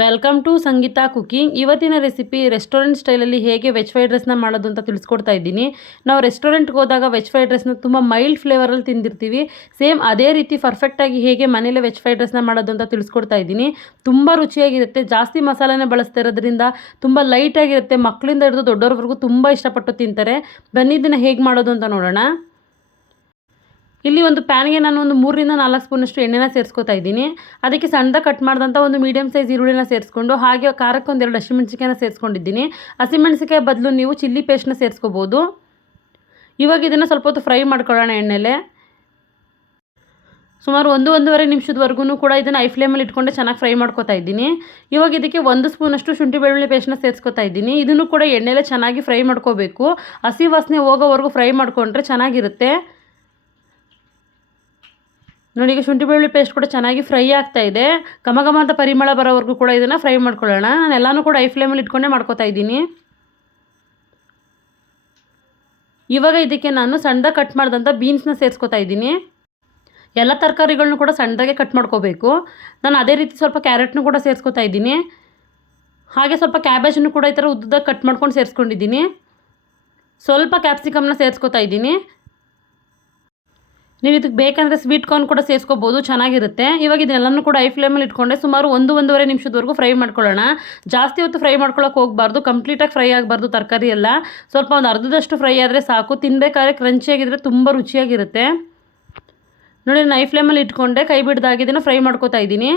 Welcome to Sangeetha cooking. ಇವತ್ತಿನ recipe restaurant ಸ್ಟೈಲಲ್ಲಿ ಹೇಗೆ ವೆಜ್ ಫ್ರೈಡ್ ರೈಸ್ನ ಮಾಡೋದು ಅಂತ ತಿಳಿಸ್ಕೊಡ್ತಾ ಇದ್ದೀನಿ. ನಾವು ರೆಸ್ಟೋರೆಂಟ್ಗೆ ಹೋದಾಗ ವೆಜ್ ಫ್ರೈಡ್ ರೈಸ್ನ ತುಂಬ ಮೈಲ್ಡ್ ಫ್ಲೇವರಲ್ಲಿ ತಿಂದಿರ್ತೀವಿ. ಸೇಮ್ ಅದೇ ರೀತಿ ಪರ್ಫೆಕ್ಟಾಗಿ ಹೇಗೆ ಮನೇಲೆ ವೆಜ್ ಫ್ರೈಡ್ ರೈಸ್ನ ಮಾಡೋದು ಅಂತ ತಿಳಿಸ್ಕೊಡ್ತಾ ಇದ್ದೀನಿ. ತುಂಬ ರುಚಿಯಾಗಿರುತ್ತೆ. ಜಾಸ್ತಿ ಮಸಾಲೆನೇ ಬಳಸ್ತಾ ಇರೋದ್ರಿಂದ ತುಂಬ ಲೈಟಾಗಿರುತ್ತೆ. ಮಕ್ಕಳಿಂದ ಹಿಡಿದು ದೊಡ್ಡವ್ರವರೆಗೂ ತುಂಬ ಇಷ್ಟಪಟ್ಟು ತಿಂತಾರೆ. ಬನ್ನಿ ಇದನ್ನು ಹೇಗೆ ಮಾಡೋದು ಅಂತ ನೋಡೋಣ. ಇಲ್ಲಿ ಒಂದು ಪ್ಯಾನ್ಗೆ ನಾನು ಒಂದು 3 ರಿಂದ 4 ಸ್ಪೂನಷ್ಟು ಎಣ್ಣೆನ ಸೇರಿಸ್ಕೊತಾ ಇದ್ದೀನಿ. ಅದಕ್ಕೆ ಸಣ್ಣದಾಗಿ ಕಟ್ ಮಾಡಿದಂಥ ಒಂದು ಮೀಡಿಯಮ್ ಸೈಜ್ ಈರುಳ್ಳಿನ ಸೇರಿಸ್ಕೊಂಡು ಹಾಗೆ ಖಾರಕ್ಕೆ ಒಂದು 2 ಹಸಿಮೆಣಸಿಕಾಯಿನ ಸೇರಿಸ್ಕೊಂಡಿದ್ದೀನಿ. ಹಸಿಮೆಣಸಿಕಾಯಿ ಬದಲು ನೀವು ಚಿಲ್ಲಿ ಪೇಸ್ಟ್ನ ಸೇರಿಸ್ಕೋಬೋದು. ಇವಾಗ ಇದನ್ನು ಸ್ವಲ್ಪ ಹೊತ್ತು ಫ್ರೈ ಮಾಡ್ಕೊಳ್ಳೋಣ ಎಣ್ಣೆಲೆ. ಸುಮಾರು 1-1.5 ನಿಮಿಷದವರೆಗೂ ಕೂಡ ಇದನ್ನು ಐ ಫ್ಲೇಮಲ್ಲಿ ಇಟ್ಕೊಂಡು ಚೆನ್ನಾಗಿ ಫ್ರೈ ಮಾಡ್ಕೊತಾ ಇದ್ದೀನಿ. ಇವಾಗ ಇದಕ್ಕೆ 1 ಸ್ಪೂನಷ್ಟು ಶುಂಠಿ ಬೆಳ್ಳುಳ್ಳಿ ಪೇಸ್ಟ್ನ ಸೇರಿಸ್ಕೊತಾ ಇದ್ದೀನಿ. ಇದನ್ನು ಕೂಡ ಎಣ್ಣೆಲೆ ಚೆನ್ನಾಗಿ ಫ್ರೈ ಮಾಡ್ಕೋಬೇಕು. ಹಸಿ ವಾಸನೆ ಹೋಗೋವರೆಗೂ ಫ್ರೈ ಮಾಡ್ಕೊಂಡ್ರೆ ಚೆನ್ನಾಗಿರುತ್ತೆ. ನೋಡಿ, ಈಗ ಶುಂಠಿ ಬೆಳ್ಳುಳ್ಳಿ ಪೇಸ್ಟ್ ಕೂಡ ಚೆನ್ನಾಗಿ ಫ್ರೈ ಆಗ್ತಾ ಇದೆ. ಘಮ ಅಂತ ಪರಿಮಳ ಬರೋವರೆಗೂ ಕೂಡ ಇದನ್ನು ಫ್ರೈ ಮಾಡ್ಕೊಳ್ಳೋಣ. ನಾನು ಎಲ್ಲನೂ ಕೂಡ ಐ ಫ್ಲೇಮಲ್ಲಿ ಇಟ್ಕೊಂಡೇ ಮಾಡ್ಕೊತಾ ಇದ್ದೀನಿ. ಇವಾಗ ಇದಕ್ಕೆ ನಾನು ಸಣ್ಣದಾಗಿ ಕಟ್ ಮಾಡಿದಂಥ ಬೀನ್ಸ್ನ ಸೇರಿಸ್ಕೊತಾ ಇದ್ದೀನಿ. ಎಲ್ಲ ತರಕಾರಿಗಳನ್ನೂ ಕೂಡ ಸಣ್ಣದಾಗೆ ಕಟ್ ಮಾಡ್ಕೋಬೇಕು. ನಾನು ಅದೇ ರೀತಿ ಸ್ವಲ್ಪ ಕ್ಯಾರೆಟ್ನು ಕೂಡ ಸೇರಿಸ್ಕೊತಾ ಇದ್ದೀನಿ. ಹಾಗೆ ಸ್ವಲ್ಪ ಕ್ಯಾಬೇಜನ್ನು ಕೂಡ ಈ ಥರ ಉದ್ದದಾಗಿ ಕಟ್ ಮಾಡ್ಕೊಂಡು ಸೇರಿಸ್ಕೊಂಡಿದ್ದೀನಿ. ಸ್ವಲ್ಪ ಕ್ಯಾಪ್ಸಿಕಮ್ನ ಸೇರಿಸ್ಕೊತಾ ಇದ್ದೀನಿ. ನೀವು ಇದಕ್ಕೆ ಬೇಕಂದರೆ ಸ್ವೀಟ್ ಕಾರ್ನ್ ಕೂಡ ಸೇರಿಸ್ಕೋಬೋದು, ಚೆನ್ನಾಗಿರುತ್ತೆ. ಇವಾಗ ಇದನ್ನೆಲ್ಲನೂ ಕೂಡ ಐ ಫ್ಲೇಮಲ್ಲಿ ಇಟ್ಕೊಂಡೆ ಸುಮಾರು 1-1.5 ನಿಮಿಷದವರೆಗೂ ಫ್ರೈ ಮಾಡ್ಕೊಳ್ಳೋಣ. ಜಾಸ್ತಿ ಹೊತ್ತು ಫ್ರೈ ಮಾಡ್ಕೊಳ್ಳೋಕೆ ಹೋಗಬಾರ್ದು. ಕಂಪ್ಲೀಟಾಗಿ ಫ್ರೈ ಆಗಬಾರ್ದು ತರಕಾರಿ ಎಲ್ಲ. ಸ್ವಲ್ಪ ಒಂದು ಅರ್ಧದಷ್ಟು ಫ್ರೈ ಆದರೆ ಸಾಕು. ತಿನ್ನಬೇಕಾದ್ರೆ ಕ್ರಂಚಿಯಾಗಿದ್ದರೆ ತುಂಬ ರುಚಿಯಾಗಿರುತ್ತೆ. ನೋಡಿ, ನಾನು ಐ ಫ್ಲೇಮಲ್ಲಿ ಇಟ್ಕೊಂಡೆ ಕೈ ಬಿಡ್ದಾಗಿ ಇದನ್ನು ಫ್ರೈ ಮಾಡ್ಕೊತಾ ಇದ್ದೀನಿ.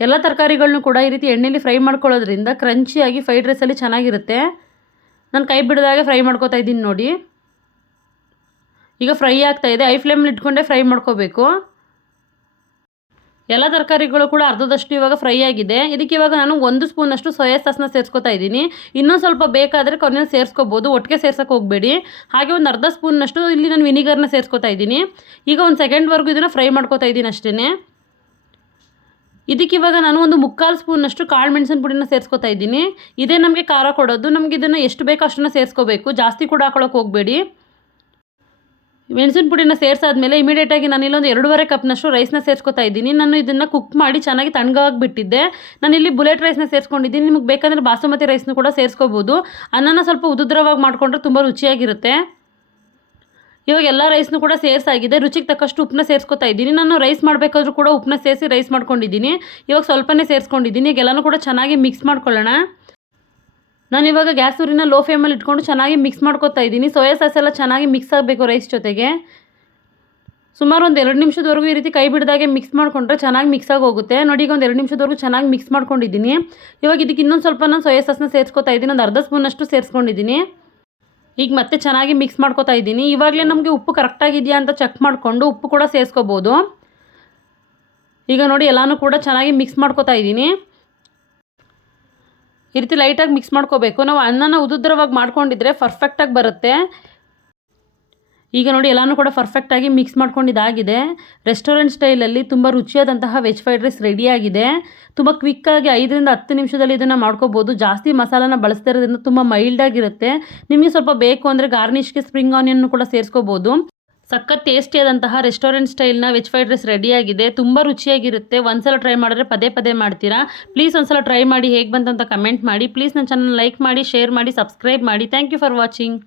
ಎಲ್ಲ ತರಕಾರಿಗಳನ್ನೂ ಕೂಡ ಈ ರೀತಿ ಎಣ್ಣೆಯಲ್ಲಿ ಫ್ರೈ ಮಾಡ್ಕೊಳ್ಳೋದ್ರಿಂದ ಕ್ರಂಚಿಯಾಗಿ ಫ್ರೈಡ್ ರೈಸಲ್ಲಿ ಚೆನ್ನಾಗಿರುತ್ತೆ. ನಾನು ಕೈ ಬಿಡ್ದಾಗೆ ಫ್ರೈ ಮಾಡ್ಕೊತಾ ಇದ್ದೀನಿ ನೋಡಿ. ಈಗ ಫ್ರೈ ಆಗ್ತಾ ಇದೆ. ಐ ಫ್ಲೇಮಲ್ಲಿ ಇಟ್ಕೊಂಡೆ ಫ್ರೈ ಮಾಡ್ಕೋಬೇಕು. ಎಲ್ಲ ತರಕಾರಿಗಳು ಕೂಡ ಅರ್ಧದಷ್ಟು ಇವಾಗ ಫ್ರೈ ಆಗಿದೆ. ಇದಕ್ಕೆ ಇವಾಗ ನಾನು 1 ಸ್ಪೂನಷ್ಟು ಸೋಯಾ ಸಾಸ್ನ ಸೇರಿಸ್ಕೊತಾ ಇದ್ದೀನಿ. ಇನ್ನೂ ಸ್ವಲ್ಪ ಬೇಕಾದರೆ ಕೊನೆಯಲ್ಲಿ ಸೇರಿಸ್ಕೋಬೋದು, ಒಟ್ಟಿಗೆ ಸೇರ್ಸೋಕೆ ಹೋಗಬೇಡಿ. ಹಾಗೆ ಒಂದು ಅರ್ಧ ಸ್ಪೂನಷ್ಟು ಇಲ್ಲಿ ನಾನು ವಿನಿಗರ್ನ ಸೇರಿಸ್ಕೊತಾ ಇದ್ದೀನಿ. ಈಗ 1 ಸೆಕೆಂಡ್ವರೆಗೂ ಇದನ್ನು ಫ್ರೈ ಮಾಡ್ಕೊತಾ ಇದ್ದೀನಿ ಅಷ್ಟೇ. ಇದಕ್ಕೆ ಇವಾಗ ನಾನು ಒಂದು 3/4 ಸ್ಪೂನಷ್ಟು ಕಾಳು ಮೆಣಸಿನ ಪುಡಿನ ಸೇರಿಸ್ಕೊತಾ ಇದ್ದೀನಿ. ಇದೇ ನಮಗೆ ಖಾರ ಕೊಡೋದು. ನಮಗೆ ಇದನ್ನು ಎಷ್ಟು ಬೇಕೋ ಅಷ್ಟನ್ನು ಸೇರಿಸ್ಕೋಬೇಕು, ಜಾಸ್ತಿ ಕೂಡ ಹಾಕೊಳ್ಳೋಕೆ ಹೋಗಬೇಡಿ. ಮೆಣಸಿನ ಪುಡಿನ ಸೇರಿಸಾದ್ಮೇಲೆ ಇಮಿಡಿಯೇಟಾಗಿ ನಾನು ಇಲ್ಲೊಂದು 2.5 ಕಪ್ನಷ್ಟು ರೈಸ್ನ ಸೇರಿಸ್ಕೊತಾ ಇದ್ದೀನಿ. ನಾನು ಇದನ್ನು ಕುಕ್ ಮಾಡಿ ಚೆನ್ನಾಗಿ ತಣ್ಣಗಾಗಿ ಬಿಟ್ಟಿದ್ದೆ. ನಾನಿಲ್ಲಿ ಬುಲೆಟ್ ರೈಸ್ನ ಸೇರಿಸ್ಕೊಂಡಿದ್ದೀನಿ. ನಿಮಗೆ ಬೇಕಂದರೆ ಬಾಸುಮತಿ ರೈಸ್ನ ಕೂಡ ಸೇರಿಸ್ಕೋಬೋದು. ಅನ್ನನ ಸ್ವಲ್ಪ ಉದುದ್ರವಾಗಿ ಮಾಡಿಕೊಂಡ್ರೆ ತುಂಬ ರುಚಿಯಾಗಿರುತ್ತೆ. ಇವಾಗ ಎಲ್ಲ ರೈಸ್ನು ಕೂಡ ಸೇರಿಸಾಗಿದೆ. ರುಚಿಗೆ ತಕ್ಕಷ್ಟು ಉಪ್ಪನ್ನ ಸೇರಿಸ್ಕೊತಾ ಇದ್ದೀನಿ. ನಾನು ರೈಸ್ ಮಾಡಬೇಕಾದ್ರೂ ಕೂಡ ಉಪ್ಪನ್ನ ಸೇರಿಸಿ ರೈಸ್ ಮಾಡ್ಕೊಂಡಿದ್ದೀನಿ. ಇವಾಗ ಸ್ವಲ್ಪನೇ ಸೇರಿಸ್ಕೊಂಡಿದ್ದೀನಿ. ಈಗ ಎಲ್ಲನೂ ಕೂಡ ಚೆನ್ನಾಗಿ ಮಿಕ್ಸ್ ಮಾಡ್ಕೊಳ್ಳೋಣ. ನಾನಿವಾಗ ಗ್ಯಾಸ್ ಉರಿನ ಲೋ ಫ್ಲೇಮಲ್ಲಿ ಇಟ್ಕೊಂಡು ಚೆನ್ನಾಗಿ ಮಿಕ್ಸ್ ಮಾಡ್ಕೊತಾ ಇದ್ದೀನಿ. ಸೋಯಾ ಸಾಸ್ ಎಲ್ಲ ಚೆನ್ನಾಗಿ ಮಿಕ್ಸ್ ಆಗಬೇಕು ರೈಸ್ ಜೊತೆಗೆ. ಸುಮಾರು ಒಂದು 2 ನಿಮಿಷದವರೆಗೂ ಈ ರೀತಿ ಕೈ ಬಿಡ್ದಾಗೆ ಮಿಕ್ಸ್ ಮಾಡಿಕೊಂಡ್ರೆ ಚೆನ್ನಾಗಿ ಮಿಕ್ಸ್ ಆಗಿ ಹೋಗುತ್ತೆ. ನೋಡಿ, ಈಗ ಒಂದು 2 ನಿಮಿಷದವರೆಗೂ ಚೆನ್ನಾಗಿ ಮಿಕ್ಸ್ ಮಾಡ್ಕೊಂಡಿದ್ದೀನಿ. ಇವಾಗ ಇದಕ್ಕೆ ಇನ್ನೊಂದು ಸ್ವಲ್ಪ ನಾನು ಸೋಯಾ ಸಾಸ್ನ ಸೇರಿಸ್ಕೊತಾ ಇದ್ದೀನಿ. ಒಂದು ಅರ್ಧ ಸ್ಪೂನಷ್ಟು ಸೇರಿಸ್ಕೊಂಡಿದ್ದೀನಿ. ಈಗ ಮತ್ತೆ ಚೆನ್ನಾಗಿ ಮಿಕ್ಸ್ ಮಾಡ್ಕೊತಾ ಇದ್ದೀನಿ. ಇವಾಗಲೇ ನಮಗೆ ಉಪ್ಪು ಕರೆಕ್ಟಾಗಿದೆಯಾ ಅಂತ ಚೆಕ್ ಮಾಡಿಕೊಂಡು ಉಪ್ಪು ಕೂಡ ಸೇರಿಸ್ಕೋಬೋದು. ಈಗ ನೋಡಿ, ಎಲ್ಲನೂ ಕೂಡ ಚೆನ್ನಾಗಿ ಮಿಕ್ಸ್ ಮಾಡ್ಕೊತಾ ಇದ್ದೀನಿ. ಈ ರೀತಿ ಲೈಟಾಗಿ ಮಿಕ್ಸ್ ಮಾಡ್ಕೋಬೇಕು. ನಾವು ಅನ್ನನ ಉದುದ್ರವಾಗಿ ಮಾಡ್ಕೊಂಡಿದ್ರೆ ಪರ್ಫೆಕ್ಟಾಗಿ ಬರುತ್ತೆ. ಈಗ ನೋಡಿ, ಎಲ್ಲನೂ ಕೂಡ ಪರ್ಫೆಕ್ಟಾಗಿ ಮಿಕ್ಸ್ ಮಾಡ್ಕೊಂಡಿದ್ದಾಗಿದೆ. ರೆಸ್ಟೋರೆಂಟ್ ಸ್ಟೈಲಲ್ಲಿ ತುಂಬ ರುಚಿಯಾದಂತಹ ವೆಜ್ ಫ್ರೈಡ್ ರೈಸ್ ರೆಡಿಯಾಗಿದೆ. ತುಂಬ ಕ್ವಿಕ್ಕಾಗಿ 5 ರಿಂದ 10 ನಿಮಿಷದಲ್ಲಿ ಇದನ್ನು ಮಾಡ್ಕೋಬೋದು. ಜಾಸ್ತಿ ಮಸಾಲಾನ ಬಳಸ್ತಾ ಇರೋದ್ರಿಂದ ತುಂಬ ಮೈಲ್ಡಾಗಿರುತ್ತೆ. ನಿಮಗೆ ಸ್ವಲ್ಪ ಬೇಕು ಅಂದರೆ ಗಾರ್ನಿಷ್ಗೆ ಸ್ಪ್ರಿಂಗ್ ಆನಿಯನ್ನು ಕೂಡ ಸೇರಿಸ್ಕೋಬೋದು. ಸಖತ್ ಟೇಸ್ಟಿಯಾದಂತಹ ರೆಸ್ಟೋರೆಂಟ್ ಸ್ಟೈಲ್ನ ವೆಜ್ ಫ್ರೈಡ್ ರೈಸ್ ರೆಡಿಯಾಗಿದೆ. ತುಂಬ ರುಚಿಯಾಗಿರುತ್ತೆ. ಒಂದ್ಸಲ ಟ್ರೈ ಮಾಡಿದ್ರೆ ಪದೇ ಮಾಡ್ತೀರಾ. ಪ್ಲೀಸ್ ಒಂದ್ಸಲ ಟ್ರೈ ಮಾಡಿ ಹೇಗೆ ಬಂತಂತ ಕಮೆಂಟ್ ಮಾಡಿ. ಪ್ಲೀಸ್ ನನ್ನ ಚಾನಲ್ ಲೈಕ್ ಮಾಡಿ, ಶೇರ್ ಮಾಡಿ, ಸಬ್ಸ್ಕ್ರೈಬ್ ಮಾಡಿ. Thank you for watching.